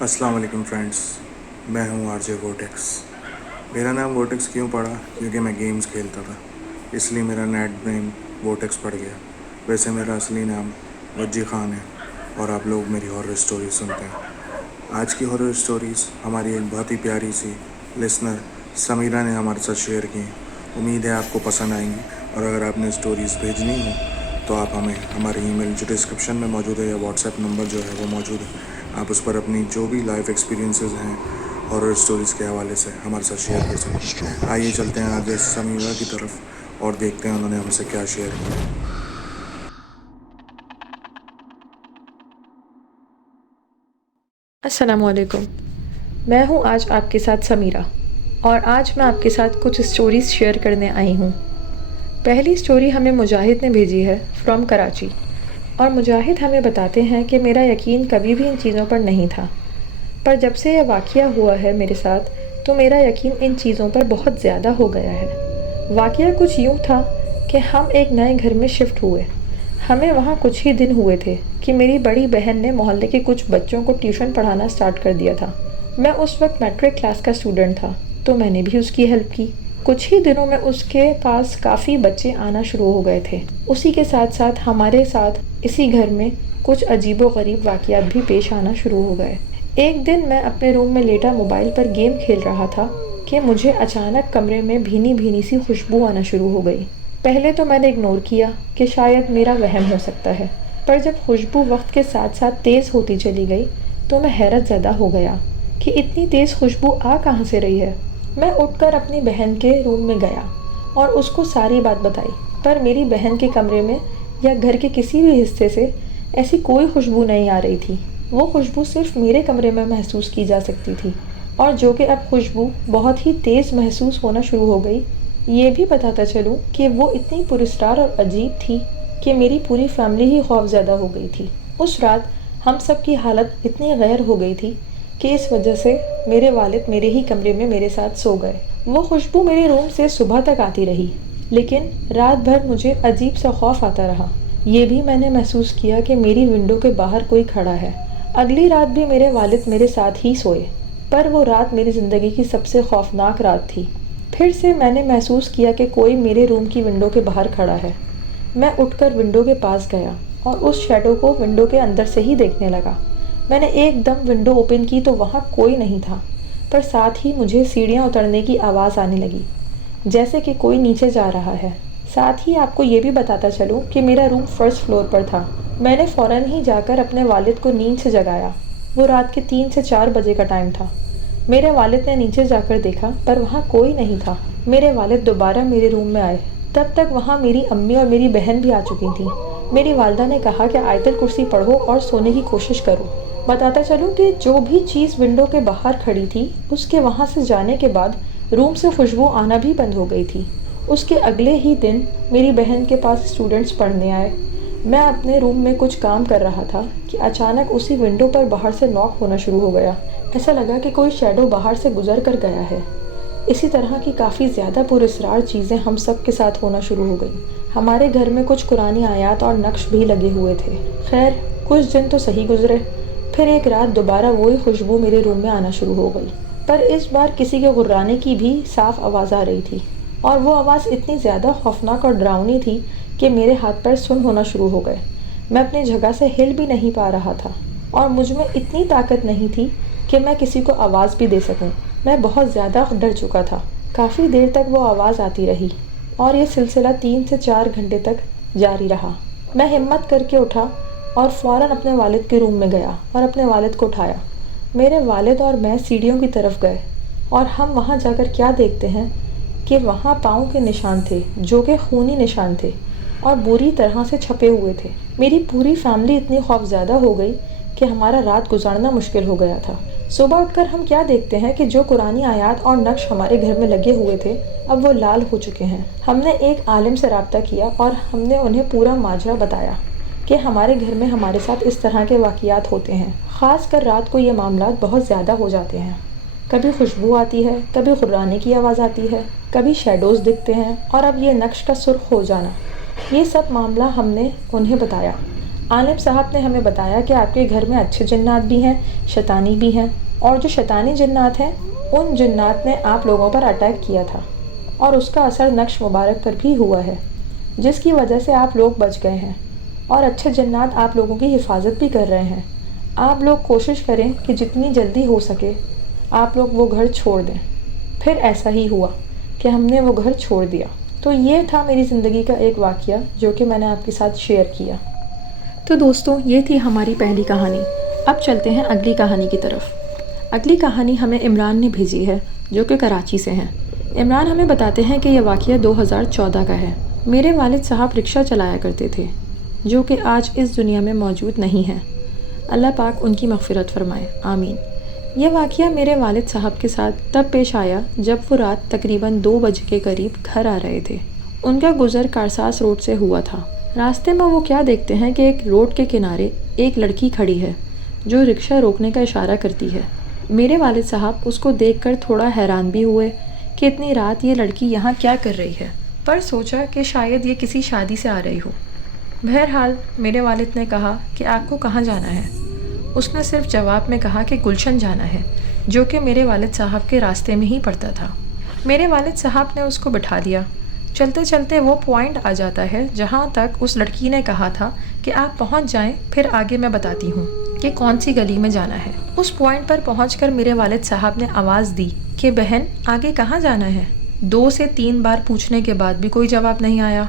السلام علیکم فرینڈس، میں ہوں آر جے ووٹیکس۔ میرا نام ووٹیکس کیوں پڑا؟ کیونکہ میں گیمز کھیلتا تھا، اس لیے میرا نیٹ نیم ووٹیکس پڑ گیا۔ ویسے میرا اصلی نام وجی خان ہے اور آپ لوگ میری ہارر اسٹوریز سنتے ہیں۔ آج کی ہارر اسٹوریز ہماری ایک بہت ہی پیاری سی لسنر سمیرہ نے ہمارے ساتھ شیئر کی ہیں۔ امید ہے آپ کو پسند آئیں گی، اور اگر آپ نے اسٹوریز بھیجنی ہو تو آپ ہمیں ہمارے ای میل جو ڈسکرپشن میں موجود ہے یا واٹس ایپ نمبر جو ہے وہ موجود ہے، آپ اس پر اپنی جو بھی لائف ایکسپیرینسز ہیں ہارر اسٹوریز کے حوالے سے ہمارے ساتھ شیئر کر سکتے ہیں۔ آئیے چلتے ہیں آگے سمیرہ کی طرف اور دیکھتے ہیں انہوں نے ہم سے کیا شیئر کیا۔ السلام علیکم، میں ہوں آج آپ کے ساتھ سمیرہ، اور آج میں آپ کے ساتھ کچھ اسٹوریز شیئر کرنے آئی ہوں۔ پہلی اسٹوری ہمیں مجاہد نے بھیجی ہے فرام کراچی، اور مجاہد ہمیں بتاتے ہیں کہ میرا یقین کبھی بھی ان چیزوں پر نہیں تھا، پر جب سے یہ واقعہ ہوا ہے میرے ساتھ تو میرا یقین ان چیزوں پر بہت زیادہ ہو گیا ہے۔ واقعہ کچھ یوں تھا کہ ہم ایک نئے گھر میں شفٹ ہوئے۔ ہمیں وہاں کچھ ہی دن ہوئے تھے کہ میری بڑی بہن نے محلے کے کچھ بچوں کو ٹیوشن پڑھانا سٹارٹ کر دیا تھا۔ میں اس وقت میٹرک کلاس کا اسٹوڈنٹ تھا، تو میں نے بھی اس کی ہیلپ کی۔ کچھ ہی دنوں میں اس کے پاس کافی بچے آنا شروع ہو گئے تھے۔ اسی کے ساتھ ساتھ ہمارے ساتھ اسی گھر میں کچھ عجیب و غریب واقعات بھی پیش آنا شروع ہو گئے۔ ایک دن میں اپنے روم میں لیٹا موبائل پر گیم کھیل رہا تھا کہ مجھے اچانک کمرے میں بھینی بھینی سی خوشبو آنا شروع ہو گئی۔ پہلے تو میں نے اگنور کیا کہ شاید میرا وہم ہو سکتا ہے، پر جب خوشبو وقت کے ساتھ ساتھ تیز ہوتی چلی گئی تو میں حیرت زدہ ہو گیا کہ اتنی تیز خوشبو آ کہاں سے رہی ہے۔ میں اٹھ کر اپنی بہن کے روم میں گیا اور اس کو ساری بات بتائی، پر میری بہن کے کمرے میں یا گھر کے کسی بھی حصے سے ایسی کوئی خوشبو نہیں آ رہی تھی۔ وہ خوشبو صرف میرے کمرے میں محسوس کی جا سکتی تھی، اور جو کہ اب خوشبو بہت ہی تیز محسوس ہونا شروع ہو گئی۔ یہ بھی بتاتا چلوں کہ وہ اتنی پراسرار اور عجیب تھی کہ میری پوری فیملی ہی خوفزدہ ہو گئی تھی۔ اس رات ہم سب کی حالت اتنی غیر ہو گئی تھی کہ اس وجہ سے میرے والد میرے ہی کمرے میں میرے ساتھ سو گئے۔ وہ خوشبو میرے روم سے صبح تک آتی رہی، لیکن رات بھر مجھے عجیب سا خوف آتا رہا۔ یہ بھی میں نے محسوس کیا کہ میری ونڈو کے باہر کوئی کھڑا ہے۔ اگلی رات بھی میرے والد میرے ساتھ ہی سوئے، پر وہ رات میری زندگی کی سب سے خوفناک رات تھی۔ پھر سے میں نے محسوس کیا کہ کوئی میرے روم کی ونڈو کے باہر کھڑا ہے۔ میں اٹھ کر ونڈو کے پاس گیا اور اس شیڈو کو ونڈو کے اندر سے ہی دیکھنے لگا۔ میں نے ایک دم ونڈو اوپن کی تو وہاں کوئی نہیں تھا، پر ساتھ ہی مجھے سیڑھیاں اترنے کی آواز آنے لگی، جیسے کہ کوئی نیچے جا رہا ہے۔ ساتھ ہی آپ کو یہ بھی بتاتا چلوں کہ میرا روم فرسٹ فلور پر تھا۔ میں نے فوراً ہی جا کر اپنے والد کو نیند سے جگایا۔ وہ رات کے 3 سے 4 بجے کا ٹائم تھا۔ میرے والد نے نیچے جا کر دیکھا، پر وہاں کوئی نہیں تھا۔ میرے والد دوبارہ میرے روم میں آئے، تب تک وہاں میری امی اور میری بہن بھی آ چکی تھیں۔ میری والدہ نے کہا کہ آیت الکرسی پڑھو اور سونے کی کوشش کرو۔ بتاتا چلوں کہ جو بھی چیز ونڈو کے باہر کھڑی تھی، اس کے وہاں سے جانے کے بعد روم سے خوشبو آنا بھی بند ہو گئی تھی۔ اس کے اگلے ہی دن میری بہن کے پاس اسٹوڈنٹس پڑھنے آئے۔ میں اپنے روم میں کچھ کام کر رہا تھا کہ اچانک اسی ونڈو پر باہر سے ناک ہونا شروع ہو گیا۔ ایسا لگا کہ کوئی شیڈو باہر سے گزر کر گیا ہے۔ اسی طرح کی کافی زیادہ پراسرار چیزیں ہم سب کے ساتھ ہونا شروع ہو گئیں۔ ہمارے گھر میں کچھ قرآنی آیات اور نقش بھی لگے ہوئے تھے۔ خیر کچھ دن تو صحیح گزرے، پھر ایک رات دوبارہ وہی خوشبو میرے روم میں آنا شروع ہو گئی، پر اس بار کسی کے غرانے کی بھی صاف آواز آ رہی تھی، اور وہ آواز اتنی زیادہ خوفناک اور ڈراؤنی تھی کہ میرے ہاتھ پیر سن ہونا شروع ہو گئے۔ میں اپنی جگہ سے ہل بھی نہیں پا رہا تھا، اور مجھ میں اتنی طاقت نہیں تھی کہ میں کسی کو آواز بھی دے سکوں۔ میں بہت زیادہ ڈر چکا تھا۔ کافی دیر تک وہ آواز آتی رہی، اور یہ سلسلہ 3 سے 4 گھنٹے تک جاری رہا۔ میں ہمت کر کے اٹھا اور فوراً اپنے والد کے روم میں گیا اور اپنے والد کو اٹھایا۔ میرے والد اور میں سیڑھیوں کی طرف گئے، اور ہم وہاں جا کر کیا دیکھتے ہیں کہ وہاں پاؤں کے نشان تھے، جو کہ خونی نشان تھے اور بری طرح سے چھپے ہوئے تھے۔ میری پوری فیملی اتنی خوفزدہ ہو گئی کہ ہمارا رات گزارنا مشکل ہو گیا تھا۔ صبح اٹھ کر ہم کیا دیکھتے ہیں کہ جو قرآنی آیات اور نقش ہمارے گھر میں لگے ہوئے تھے اب وہ لال ہو چکے ہیں۔ ہم نے ایک عالم سے رابطہ کیا اور ہم نے انہیں پورا ماجرا بتایا کہ ہمارے گھر میں ہمارے ساتھ اس طرح کے واقعات ہوتے ہیں۔ خاص کر رات کو یہ معاملات بہت زیادہ ہو جاتے ہیں۔ کبھی خوشبو آتی ہے، کبھی غرانے کی آواز آتی ہے، کبھی شیڈوز دکھتے ہیں، اور اب یہ نقش کا سرخ ہو جانا۔ یہ سب معاملہ ہم نے انہیں بتایا۔ عالم صاحب نے ہمیں بتایا کہ آپ کے گھر میں اچھے جنات بھی ہیں، شیطانی بھی ہیں، اور جو شیطانی جنات ہیں ان جنات نے آپ لوگوں پر اٹیک کیا تھا اور اس کا اثر نقش مبارک پر بھی ہوا ہے، جس کی وجہ سے آپ لوگ بچ گئے ہیں اور اچھے جنات آپ لوگوں کی حفاظت بھی کر رہے ہیں۔ آپ لوگ کوشش کریں کہ جتنی جلدی ہو سکے آپ لوگ وہ گھر چھوڑ دیں۔ پھر ایسا ہی ہوا کہ ہم نے وہ گھر چھوڑ دیا۔ تو یہ تھا میری زندگی کا ایک واقعہ جو کہ میں نے آپ کے ساتھ شیئر کیا۔ تو دوستوں، یہ تھی ہماری پہلی کہانی۔ اب چلتے ہیں اگلی کہانی کی طرف۔ اگلی کہانی ہمیں عمران نے بھیجی ہے جو کہ کراچی سے ہیں۔ عمران ہمیں بتاتے ہیں کہ یہ واقعہ 2014 کا ہے۔ میرے والد صاحب رکشہ چلایا کرتے تھے جو کہ آج اس دنیا میں موجود نہیں ہیں۔ اللہ پاک ان کی مغفرت فرمائے، آمین۔ یہ واقعہ میرے والد صاحب کے ساتھ تب پیش آیا جب وہ رات تقریباً 2 بجے کے قریب گھر آ رہے تھے۔ ان کا گزر کارساز روڈ سے ہوا تھا۔ راستے میں وہ کیا دیکھتے ہیں کہ ایک روڈ کے کنارے ایک لڑکی کھڑی ہے جو رکشہ روکنے کا اشارہ کرتی ہے۔ میرے والد صاحب اس کو دیکھ کر تھوڑا حیران بھی ہوئے کہ اتنی رات یہ لڑکی یہاں کیا کر رہی ہے، پر سوچا کہ شاید یہ کسی شادی سے آ رہی ہو۔ بہرحال میرے والد نے کہا کہ آپ کو کہاں جانا ہے؟ اس نے صرف جواب میں کہا کہ گلشن جانا ہے، جو کہ میرے والد صاحب کے راستے میں ہی پڑتا تھا۔ میرے والد صاحب نے اس کو بٹھا دیا۔ چلتے چلتے وہ پوائنٹ آ جاتا ہے جہاں تک اس لڑکی نے کہا تھا کہ آپ پہنچ جائیں، پھر آگے میں بتاتی ہوں کہ کون سی گلی میں جانا ہے۔ اس پوائنٹ پر پہنچ کر میرے والد صاحب نے آواز دی کہ بہن آگے کہاں جانا ہے؟ 2 سے 3 بار پوچھنے کے بعد بھی کوئی جواب نہیں آیا۔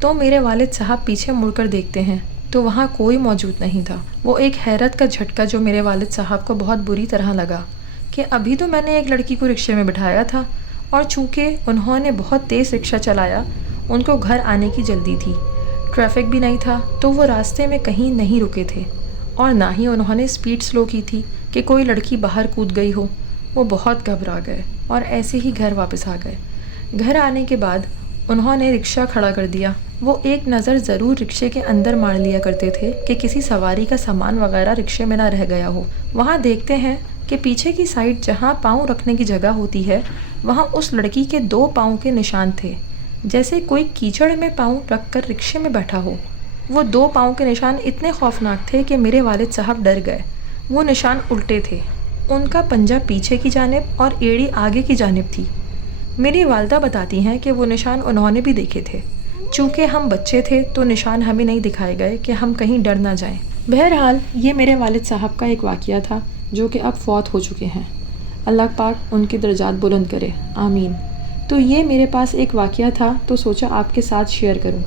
تو میرے والد صاحب پیچھے مڑ کر دیکھتے ہیں تو وہاں کوئی موجود نہیں تھا۔ وہ ایک حیرت کا جھٹکا جو میرے والد صاحب کو بہت بری طرح لگا کہ ابھی تو میں نے ایک لڑکی کو رکشے میں بٹھایا تھا، اور چونکہ انہوں نے بہت تیز رکشہ چلایا، ان کو گھر آنے کی جلدی تھی، ٹریفک بھی نہیں تھا، تو وہ راستے میں کہیں نہیں رکے تھے، اور نہ ہی انہوں نے سپیڈ سلو کی تھی کہ کوئی لڑکی باہر کود گئی ہو۔ وہ بہت گھبرا گئے اور ایسے ہی گھر واپس آ گئے۔ گھر آنے کے بعد انہوں نے رکشہ کھڑا کر دیا۔ وہ ایک نظر ضرور رکشے کے اندر مار لیا کرتے تھے کہ کسی سواری کا سامان وغیرہ رکشے میں نہ رہ گیا ہو۔ وہاں دیکھتے ہیں کہ پیچھے کی سائڈ جہاں پاؤں رکھنے کی جگہ ہوتی ہے وہاں اس لڑکی کے 2 پاؤں کے نشان تھے، جیسے کوئی کیچڑ میں پاؤں رکھ کر رکشے میں بیٹھا ہو۔ وہ 2 پاؤں کے نشان اتنے خوفناک تھے کہ میرے والد صاحب ڈر گئے۔ وہ نشان الٹے تھے، ان کا پنجہ پیچھے کی جانب اور ایڑی آگے کی جانب تھی۔ میری والدہ بتاتی ہیں کہ وہ نشان انہوں نے بھی دیکھے تھے۔ چونکہ ہم بچے تھے تو نشان ہمیں نہیں دکھائے گئے کہ ہم کہیں ڈر نہ جائیں۔ بہرحال یہ میرے والد صاحب کا ایک واقعہ تھا جو کہ اب فوت ہو چکے ہیں۔ اللہ پاک ان کی درجات بلند کرے، آمین۔ تو یہ میرے پاس ایک واقعہ تھا تو سوچا آپ کے ساتھ شیئر کروں۔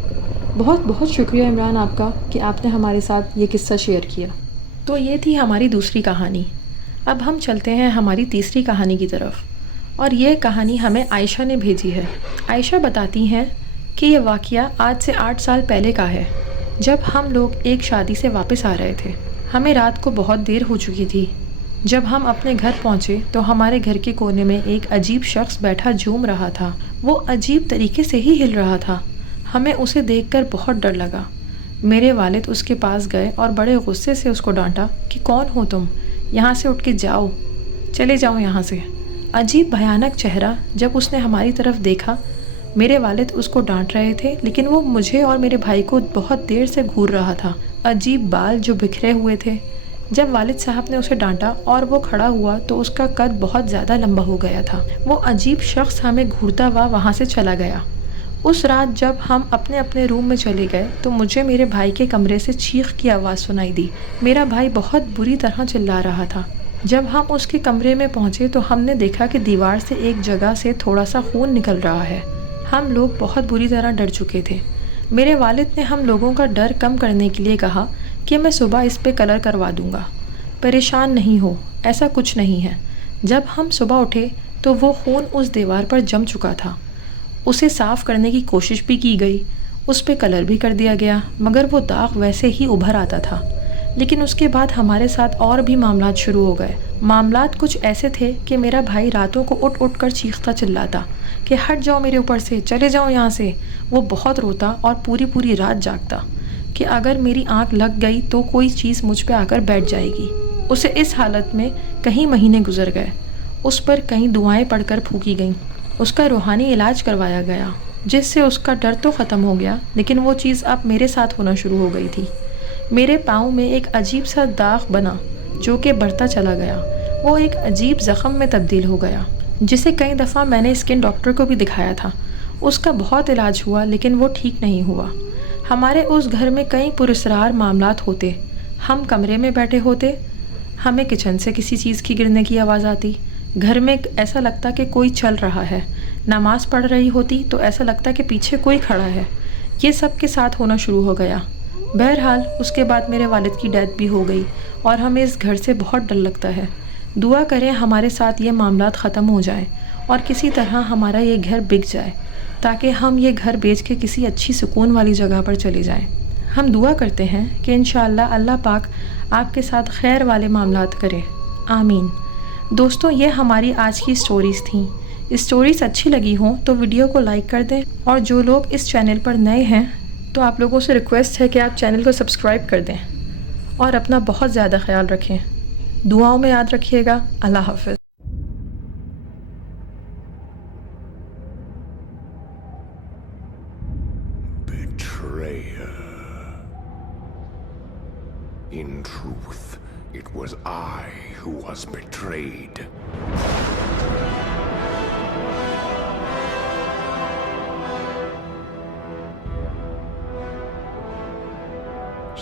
بہت بہت شکریہ عمران آپ کا کہ آپ نے ہمارے ساتھ یہ قصہ شیئر کیا۔ تو یہ تھی ہماری دوسری کہانی۔ اب ہم چلتے ہیں ہماری تیسری کہانی کی طرف، اور یہ کہانی ہمیں عائشہ نے بھیجی ہے۔ عائشہ بتاتی ہیں کہ یہ واقعہ آج سے 8 سال پہلے کا ہے، جب ہم لوگ ایک شادی سے واپس آ رہے تھے۔ ہمیں رات کو بہت دیر ہو چکی تھی۔ جب ہم اپنے گھر پہنچے تو ہمارے گھر کے کونے میں ایک عجیب شخص بیٹھا جھوم رہا تھا۔ وہ عجیب طریقے سے ہی ہل رہا تھا۔ ہمیں اسے دیکھ کر بہت ڈر لگا۔ میرے والد اس کے پاس گئے اور بڑے غصے سے اس کو ڈانٹا کہ کون ہو تم؟ یہاں سے اٹھ کے جاؤ، چلے جاؤ یہاں سے۔ عجیب بھیانک چہرہ۔ جب اس نے ہماری طرف دیکھا، میرے والد اس کو ڈانٹ رہے تھے لیکن وہ مجھے اور میرے بھائی کو بہت دیر سے گھور رہا تھا۔ عجیب بال جو بکھرے ہوئے تھے۔ جب والد صاحب نے اسے ڈانٹا اور وہ کھڑا ہوا تو اس کا قد بہت زیادہ لمبا ہو گیا تھا۔ وہ عجیب شخص ہمیں گھورتا ہوا وہاں سے چلا گیا۔ اس رات جب ہم اپنے اپنے روم میں چلے گئے تو مجھے میرے بھائی کے کمرے سے چیخ کی آواز سنائی دی۔ میرا بھائی بہت بری طرح چلا رہا تھا۔ جب ہم اس کے کمرے میں پہنچے تو ہم نے دیکھا کہ دیوار سے ایک جگہ سے تھوڑا سا خون نکل رہا ہے۔ ہم لوگ بہت بری طرح ڈر چکے تھے۔ میرے والد نے ہم لوگوں کا ڈر کم کرنے کے لیے کہا کہ میں صبح اس پہ کلر کروا دوں گا، پریشان نہیں ہو، ایسا کچھ نہیں ہے۔ جب ہم صبح اٹھے تو وہ خون اس دیوار پر جم چکا تھا۔ اسے صاف کرنے کی کوشش بھی کی گئی، اس پہ کلر بھی کر دیا گیا، مگر وہ داغ ویسے ہی ابھر آتا تھا۔ لیکن اس کے بعد ہمارے ساتھ اور بھی معاملات شروع ہو گئے۔ معاملات کچھ ایسے تھے کہ میرا بھائی راتوں کو اٹھ اٹھ کر چیختا چلاتا کہ ہٹ جاؤ میرے اوپر سے، چلے جاؤ یہاں سے۔ وہ بہت روتا اور پوری رات جاگتا کہ اگر میری آنکھ لگ گئی تو کوئی چیز مجھ پہ آ کر بیٹھ جائے گی۔ اسے اس حالت میں کئی مہینے گزر گئے۔ اس پر کئی دعائیں پڑھ کر پھونکی گئیں۔ اس کا روحانی علاج کروایا گیا، جس سے اس کا ڈر تو ختم ہو گیا، لیکن وہ چیز اب میرے ساتھ ہونا شروع ہو گئی تھی میرے پاؤں میں ایک عجیب سا داغ بنا جو کہ بڑھتا چلا گیا. وہ ایک عجیب زخم میں تبدیل ہو گیا جسے کئی دفعہ میں نے اسکن ڈاکٹر کو بھی دکھایا تھا. اس کا بہت علاج ہوا لیکن وہ ٹھیک نہیں ہوا. ہمارے اس گھر میں کئی پراسرار معاملات ہوتے. ہم کمرے میں بیٹھے ہوتے، ہمیں کچن سے کسی چیز کی گرنے کی آواز آتی. گھر میں ایسا لگتا کہ کوئی چل رہا ہے. نماز پڑھ رہی ہوتی تو ایسا لگتا کہ پیچھے کوئی کھڑا ہے. یہ سب کے ساتھ ہونا شروع ہو گیا. بہرحال اس کے بعد میرے والد کی ڈیتھ بھی ہو گئی اور ہمیں اس گھر سے بہت ڈر لگتا ہے. دعا کریں ہمارے ساتھ یہ معاملات ختم ہو جائیں اور کسی طرح ہمارا یہ گھر بک جائے تاکہ ہم یہ گھر بیچ کے کسی اچھی سکون والی جگہ پر چلے جائیں. ہم دعا کرتے ہیں کہ انشاءاللہ اللہ پاک آپ کے ساتھ خیر والے معاملات کرے. آمین. دوستوں، یہ ہماری آج کی سٹوریز تھیں. اسٹوریز اچھی لگی ہوں تو ویڈیو کو لائک کر دیں، اور جو لوگ اس چینل پر نئے ہیں تو آپ لوگوں سے ریکویسٹ ہے کہ آپ چینل کو سبسکرائب کر دیں اور اپنا بہت زیادہ خیال رکھیں. دعاؤں میں یاد رکھیے گا. اللہ حافظ. Betrayer. In truth, it was I who was betrayed.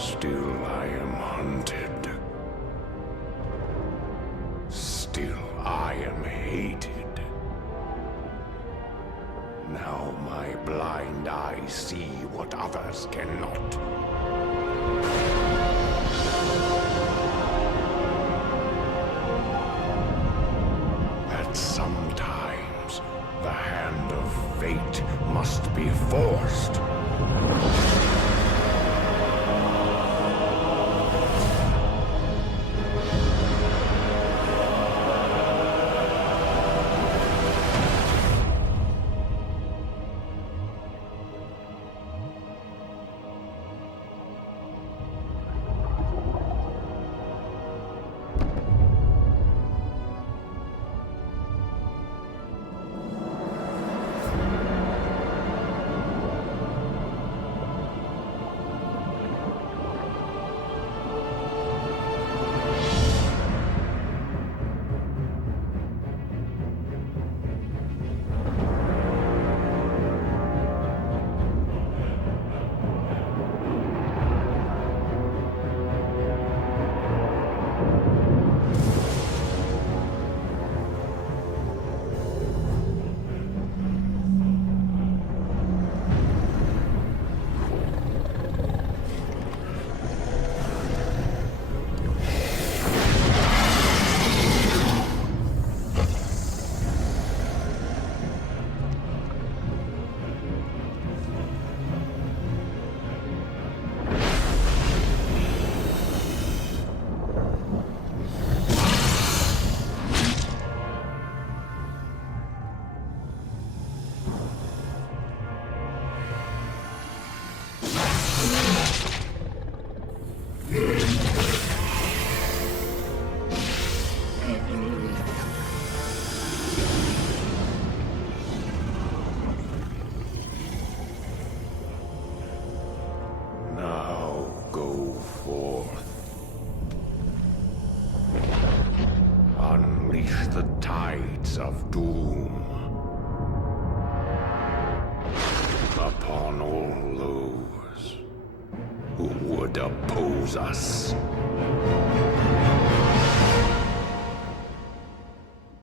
Still I am hunted. Still I am hated. Now my blind eyes see what others cannot. That sometimes the hand of fate must be forced. The tides of doom upon all those who would oppose us.